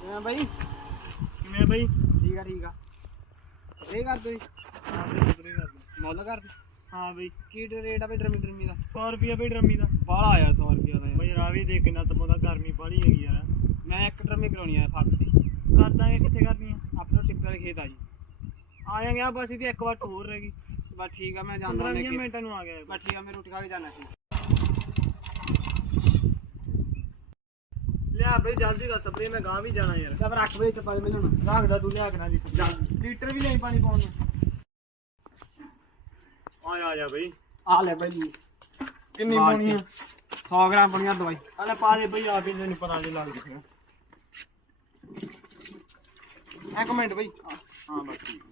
ਕਿਵੇਂ ਬਈ? ਕਿਵੇਂ ਬਈ? ਠੀਕ ਆ ਠੀਕ ਆ। ਇਹ ਕਰ ਦੋ ਹਾਂ? ਬਈ ਉਧਰੇ ਕਰ ਦੇ ਮੁੱਲ ਕਰ ਦੇ ਹਾਂ ਬਈ। ਕੀ ਰੇਟ ਆ ਬਈ ਡਰਮੀ ਡਰਮੀ ਦਾ? 100 ਰੁਪਿਆ ਬਈ ਡਰਮੀ ਦਾ। ਬਾਹਲਾ ਆਇਆ 100 ਰੁਪਿਆ ਦਾ ਯਾਰ। ਬਈ ਰਾਵੀ ਦੇ ਕਿੰਨਾ ਤਮੋਦਾ ਗਰਮੀ ਬਾੜੀ ਹੈਗੀ ਯਾਰ ਮੈਂ ਇੱਕ ਡਰਮੀ ਕਰਾਉਣੀ ਆ ਫੱਕ ਦੀ। ਕਰ ਦਾਂਗੇ ਕਿੱਥੇ ਕਰਨੀ ਆ? ਆਪਣਾ ਟਿੱਪਰ ਵਾਲੇ ਖੇਤ ਆ ਜੀ। ਆ ਜਾਾਂਗੇ ਆ ਬਸ ਇਹਦੀ ਇੱਕ ਵਾਰ ਹੋਰ ਰਹਿ ਗਈ। ਬਸ ਠੀਕ ਆ ਮੈਂ ਜਾਂਦਾ 15 ਲੈ ਕੇ ਮਿੰਟਾਂ ਨੂੰ ਆ ਗਿਆ ਬਸ ਠੀਕ ਆ ਮੈਂ ਰੋਟੀ ਖਾ ਕੇ ਜਾਣਾ ਸੀ। ਬਈ ਜਲਦੀ ਕਰ ਸਪਰੇ ਮੈਂ ਗਾਂ ਵੀ ਜਾਣਾ ਯਾਰ। ਤਾਂ ਰੱਖ ਵੇ ਚ ਪਾ ਦੇ ਮੈਨੂੰ। ਰੱਖਦਾ ਤੂੰ ਲਿਆ ਕੇ ਨਾ ਦੀ ਲੀਟਰ ਵੀ ਨਹੀਂ ਪਾਣੀ ਪਾਉਣ ਨੂੰ। ਆ ਜਾ ਆ ਜਾ ਬਈ। ਆ ਲੈ ਬਈ। ਕਿੰਨੀ। ਪਾਉਣੀ ਆ? 100 ਗ੍ਰਾਮ ਬਣੀਆਂ ਦਵਾਈ। ਆ ਲੈ ਪਾ ਦੇ ਬਈ ਆ ਵੀ ਤੈਨੂੰ ਪਤਾ ਨਹੀਂ ਲੱਗ ਗਿਆ। ਇੱਕ ਮਿੰਟ ਬਈ। ਹਾਂ ਬਸ ਠੀਕ।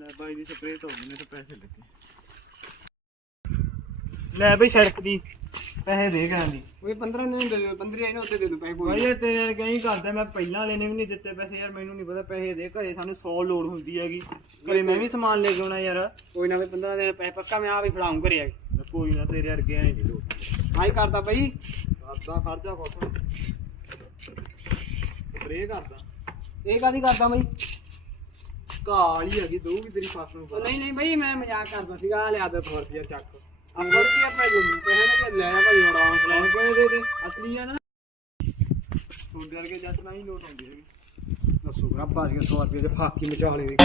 ਲੈ ਬਾਈ ਦੀ ਸਪਰੇਅ ਤੋਂ ਨੇ ਤੇ ਪੈਸੇ ਲੱਗੇ। ਲੈ ਬਈ ਸੜਕ ਦੀ ਪੈਸੇ ਦੇ ਗਾਂ ਦੀ। ਉਹ 15 ਦਿਨ ਦੇ ਦਿਓ 15 ਆਈ ਨਾ ਉੱਤੇ ਦੇ ਦੂ ਪੈਸੇ ਕੋਈ ਭਾਈ ਇਹ ਤੇਰੇ ਵਰਗਾ ਹੀ ਕਰਦਾ ਮੈਂ ਪਹਿਲਾਂ ਲੈਣੇ ਵੀ ਨਹੀਂ ਦਿੱਤੇ ਪੈਸੇ ਯਾਰ ਮੈਨੂੰ ਨਹੀਂ ਪਤਾ ਪੈਸੇ ਦੇ ਘਰੇ ਸਾਨੂੰ 100 ਲੋੜ ਹੁੰਦੀ ਹੈਗੀ। ਘਰੇ ਮੈਂ ਵੀ ਸਮਾਨ ਲੈ ਕੇ ਆਉਣਾ ਯਾਰ। ਕੋਈ ਨਾ ਵੀ 15 ਦਿਨ ਪੈਸੇ ਪੱਕਾ ਮੈਂ ਆ ਵੀ ਫੜਾਉਂ ਘਰੇ ਆ ਕੇ। ਕੋਈ ਨਾ ਤੇਰੇ ਵਰਗੇ ਐ ਨਹੀਂ ਲੋੜ। ਆਈ ਕਰਦਾ ਬਈ। ਕਰਦਾ ਖਰਚਾ ਕੁਛ। ਸਪਰੇ ਕਰਦਾ। ਇਹ ਕਾਦੀ ਕਰਦਾ ਬਈ? ਕਾਲੀ ਹੈਗੀ ਦਊਗੀ ਤੇਰੀ ਸੱਸ ਨੂੰ ਪਤਾ ਨਹੀਂ ਨਹੀਂ ਬਈ ਮੈਂ ਮਜ਼ਾਕ ਕਰਦਾ ਸੀਗਾ ਆ ਲਿਆ ਦੇ 100 ਰੁਪਿਆ ਚੱਕ। ਅੰਗੜ ਕੀ ਆਪਾਂ ਪੈਸੇ ਪੈਸੇ ਲੈ ਆ ਭਾਈ ਲੈ ਲੈ ਕੋਈ ਦੇ ਦੇ ਅਸਲੀ ਆ ਨਾ। ਤੁਹਾਡੇ ਵਰਗੇ ਜੱਟ ਨਾ ਹੀ ਲੋਟ ਆਉਂਦੀ ਹੈਗੀ। ਦੱਸੋ ਰੱਬਾ ਜੀ 100 ਰੁਪਏ ਦੇ ਫਾਕੀ ਮਚਾਲੇ ਦੀ